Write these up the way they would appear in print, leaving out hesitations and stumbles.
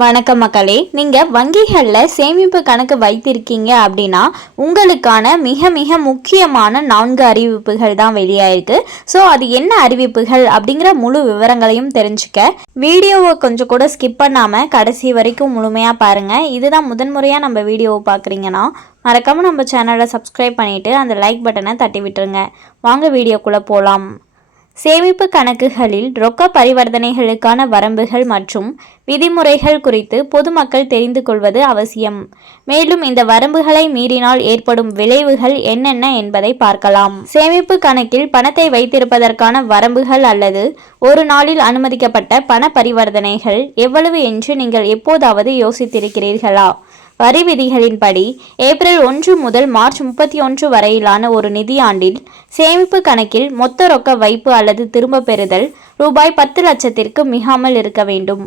வணக்கம் மக்களே, நீங்கள் வங்கிகளில் சேமிப்பு கணக்கு வைத்திருக்கீங்க அப்படின்னா உங்களுக்கான மிக மிக முக்கியமான 4 அறிவிப்புகள் தான் வெளியாயிருக்கு. ஸோ அது என்ன அறிவிப்புகள் அப்படிங்கிற முழு விவரங்களையும் தெரிஞ்சுக்க வீடியோவை கொஞ்சம் கூட ஸ்கிப் பண்ணாமல் கடைசி வரைக்கும் முழுமையாக பாருங்கள். இதுதான் முதன்முறையாக நம்ம வீடியோவை பார்க்குறீங்கன்னா மறக்காமல் நம்ம சேனலை சப்ஸ்கிரைப் பண்ணிவிட்டு அந்த லைக் பட்டனை தட்டி விட்டுருங்க. வாங்க வீடியோக்குள்ளே போகலாம். சேமிப்பு கணக்குகளில் ரொக்க பரிவர்த்தனைகளுக்கான வரம்புகள் மற்றும் விதிமுறைகள் குறித்து பொதுமக்கள் தெரிந்து கொள்வது அவசியம். மேலும் இந்த வரம்புகளை மீறினால் ஏற்படும் விளைவுகள் என்னென்ன என்பதை பார்க்கலாம். சேமிப்பு கணக்கில் பணத்தை வைத்திருப்பதற்கான வரம்புகள் அல்லது ஒரு நாளில் அனுமதிக்கப்பட்ட பண பரிவர்த்தனைகள் எவ்வளவு என்று நீங்கள் எப்போதாவது யோசித்திருக்கிறீர்களா? வரி விதிகளின்படி ஏப்ரல் 1 முதல் மார்ச் 31 வரையிலான ஒரு நிதியாண்டில் சேமிப்பு கணக்கில் மொத்த ரொக்க வைப்பு அல்லது திரும்ப பெறுதல் ரூபாய் 10 லட்சத்திற்கு மிகாமல் இருக்க வேண்டும்.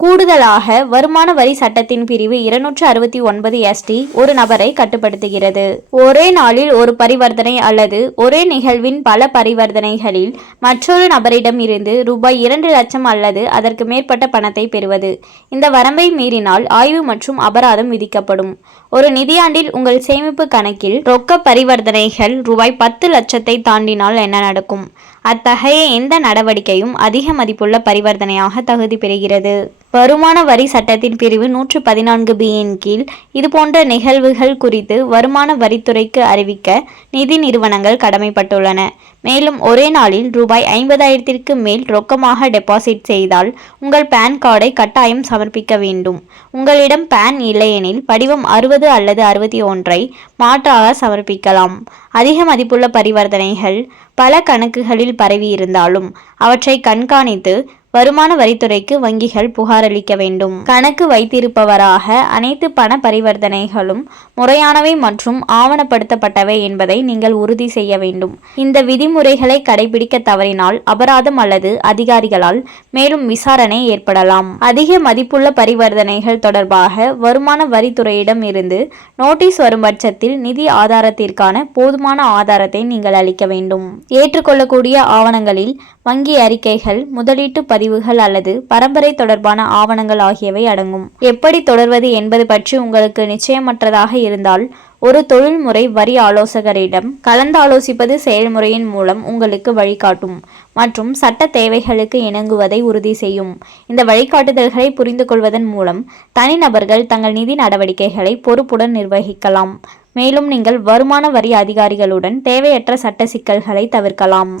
கூடுதலாக வருமான வரி சட்டத்தின் பிரிவு 269 ST ஒரு நபரை கட்டுப்படுத்துகிறது. ஒரே நாளில் ஒரு பரிவர்த்தனை அல்லது ஒரே நிகழ்வின் பல பரிவர்த்தனைகளில் மற்றொரு நபரிடம் இருந்து ரூபாய் 2 லட்சம் அல்லது அதற்கு மேற்பட்ட பணத்தை பெறுவது. இந்த வரம்பை மீறினால் ஆய்வு மற்றும் அபராதம் விதிக்கப்படும். ஒரு நிதியாண்டில் உங்கள் சேமிப்பு கணக்கில் ரொக்க பரிவர்த்தனைகள் ரூபாய் 10 லட்சத்தை தாண்டினால் என்ன நடக்கும்? அத்தகைய எந்த நடவடிக்கையும் அதிக மதிப்புள்ள பரிவர்த்தனையாக தகுதி பெறுகிறது. வருமான வரி சட்டத்தின் பிரிவு 114B கீழ் இதுபோன்ற நிகழ்வுகள் குறித்து வருமான வரித்துறைக்கு அறிவிக்க நிதி நிறுவனங்கள் கடமைப்பட்டுள்ளன. மேலும் ஒரே நாளில் ரூபாய் 50,000க்கு மேல் ரொக்கமாக டெபாசிட் செய்தால் உங்கள் பேன் கார்டை கட்டாயம் சமர்ப்பிக்க வேண்டும். உங்களிடம் பேன் இல்லையெனில் படிவம் 60 அல்லது 61ஐ மாற்றாக சமர்ப்பிக்கலாம். அதிக மதிப்புள்ள பரிவர்த்தனைகள் பல கணக்குகளில் பரவி இருந்தாலும் அவற்றை கண்காணித்து வருமான வரித்துறைக்கு வங்கிகள் புகாரளிக்க வேண்டும். கணக்கு வைத்திருப்பவராக அனைத்து பண பரிவர்த்தனைகளும் முறையானவை மற்றும் ஆவணப்படுத்தப்பட்டவை என்பதை நீங்கள் உறுதி செய்ய வேண்டும். இந்த விதிமுறைகளை கடைபிடிக்க தவறினால் அபராதம் அல்லது அதிகாரிகளால் மேலும் விசாரணை ஏற்படலாம். அதிக மதிப்புள்ள பரிவர்த்தனைகள் தொடர்பாக வருமான வரித்துறையிடம் இருந்து நோட்டீஸ் வரும் பட்சத்தில் நிதி ஆதாரத்திற்கான போதுமான ஆதாரத்தை நீங்கள் அளிக்க வேண்டும். ஏற்றுக்கொள்ளக்கூடிய ஆவணங்களில் வங்கி அறிக்கைகள், முதலீட்டு பதிவுகள் அல்லது பரம்பரை தொடர்பான ஆவணங்கள் ஆகியவை அடங்கும். எப்படி தொடர்வது என்பது பற்றி உங்களுக்கு நிச்சயமற்றதாக இருந்தால் ஒரு தொழில்முறை வரி ஆலோசகரிடம் கலந்தாலோசிப்பது செயல்முறையின் மூலம் உங்களுக்கு வழிகாட்டும் மற்றும் சட்ட தேவைகளுக்கு இணங்குவதை உறுதி செய்யும். இந்த வழிகாட்டுதல்களை புரிந்து கொள்வதன் மூலம் தனிநபர்கள் தங்கள் நிதி நடவடிக்கைகளை பொறுப்புடன் நிர்வகிக்கலாம். மேலும் நீங்கள் வருமான வரி அதிகாரிகளுடன் தேவையற்ற சட்ட சிக்கல்களை தவிர்க்கலாம்.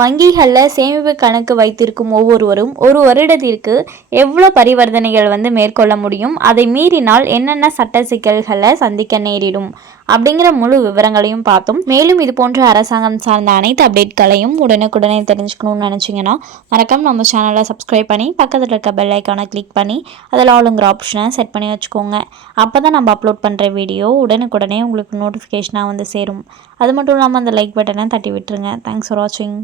வங்கிகளில் சேமிப்பு கணக்கு வைத்திருக்கும் ஒவ்வொருவரும் ஒரு வருடத்திற்கு எவ்வளோ பரிவர்த்தனைகள் மேற்கொள்ள முடியும், அதை மீறினால் என்னென்ன சட்ட சிக்கல்களை சந்திக்க நேரிடும் அப்படிங்கிற முழு விவரங்களையும் பார்த்தோம். மேலும் இது போன்ற அரசாங்கம் சார்ந்த அனைத்து அப்டேட்களையும் உடனுக்குடனே தெரிஞ்சுக்கணும்னு நினச்சிங்கன்னா மறக்காம நம்ம சேனலை சப்ஸ்கிரைப் பண்ணி பக்கத்தில் இருக்க பெல் ஐக்கானை கிளிக் பண்ணி அதில் ஆளுங்கிற ஆப்ஷனை செட் பண்ணி வச்சுக்கோங்க. அப்போ தான் நம்ம அப்லோட் பண்ணுற வீடியோ உடனுக்குடனே உங்களுக்கு நோட்டிஃபிகேஷனாக சேரும். அது மட்டும் இல்லாமல் அந்த லைக் பட்டனை தட்டி விட்டுருங்க. தேங்க்ஸ் ஃபார் வாட்சிங்.